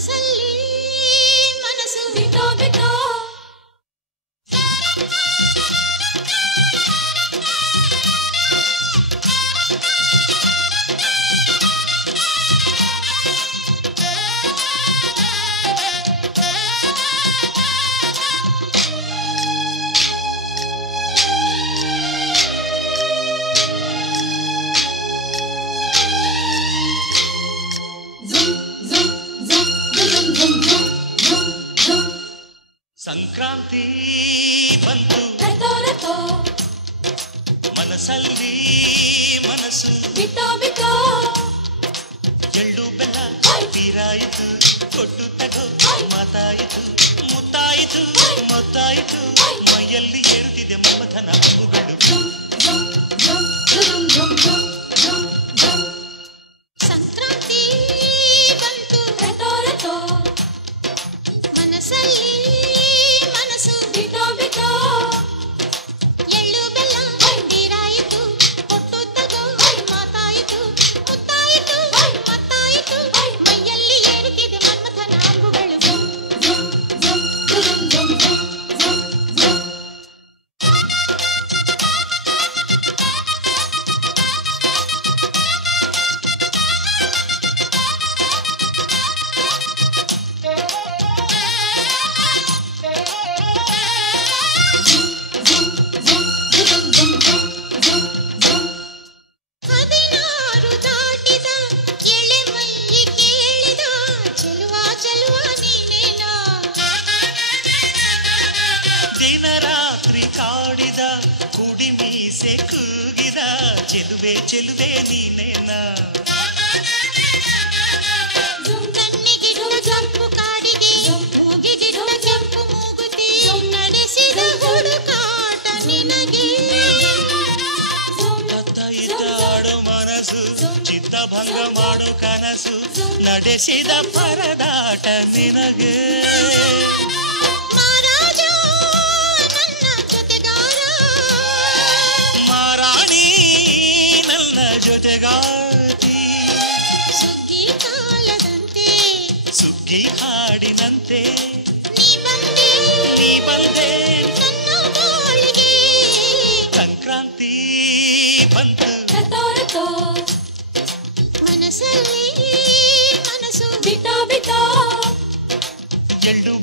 ಮನಸ್ಸಲ್ಲಿ ಮನಸ್ಸು ಬಿಟ್ಟೋ ಬಿಟ್ಟೋ ಸಂಕ್ರಾಂತಿ ಬಂತು ಮನಸ್ಸಲ್ಲಿ ಮನಸ್ಸು ಬಿಟ್ಟೋ ಬಿಟ್ಟೋ ಎಳ್ಳು ಬೆಲ್ಲ ತೀರಾಯಿತು ಕೊಟ್ಟು ತಗೋ ಮಾತಾಯಿತು ಮುತ್ತಾಯಿತು ಮೊತ್ತಾಯಿತು ಮೈಯಲ್ಲಿ ಏರುತ್ತಿದೆ ಮಮಥನ ಹಬ್ಬುಗಳು ಸಂಕ್ರಾಂತಿ ಬಂತು ಮನಸ್ಸಲ್ಲಿ ಮನಸ್ಸು ಬಿಟ್ಟೋ ಬಿಟ್ಟೋ ಎಳ್ಳು ಬೆಲ್ಲ ತೀರಾಯಿತು ಕೊಟ್ಟು ತಗೋ ಮಾತಾಯಿತು ಮುತ್ತಾಯಿತು ಮತ್ತಾಯಿತು ಮೈಯಲ್ಲಿ ಏರುತ್ತಿದೆ ಮನ್ಮಥನ ಅಂಬುಗಳು ಹದಿನಾರು ದಾಟಿದ ಎಳೆ ಮೈ ಕೇಳಿದ ಚೆಲುವ ಚೆಲುವ ನೀನೇನೋ ದಿನ ರಾತ್ರಿ ಕಾಡಿದ ಕುಡಿ ಮೀಸೆ ಕೂಗಿದ ಚೆಲುವೆ ಚೆಲುವೆ ನೀನೇನ ಕಣ್ಣಿಗಿಡುವ ಕೆಂಪು ಕಾಡಿಗೆ ಮೂಗಿಗಿಡುವ ಕೆಂಪು ಮೂಗುತಿ ನಡೆಸಿದ ಹುಡುಕಾಟ ನಿನಗೆ ಅತ್ತ ಇದ್ದ ಆಡೋ ಮನಸ್ಸು ಚಿತ್ತಭಂಗ ಮಾಡೋ ಕನಸು ನಡೆಸಿದ ಪರದಾಟ ನಿನಗೆ ಮಹಾರಾಜ ನನ್ನ ಜೊತೆಗಾರ ಮಾರಾಣಿ ನನ್ನ ಜೊತೆಗಾತಿ ಸುಗ್ಗಿ ಕಾಲದಂತೆ ಸುಗ್ಗಿ ಹಾಡಿನಂತೆ ನೀ ಬಂದೆ ನೀ ಬಂದೆ ನನ್ನ ಬಾಳಿಗೆ ಸಂಕ್ರಾಂತಿ ಬಂತು ಮನಸ್ಸಲ್ಲಿ ಮನಸ್ಸು ಬಿಟ್ಟೋ ಬಿಟ್ಟೋ ಎಳ್ಳು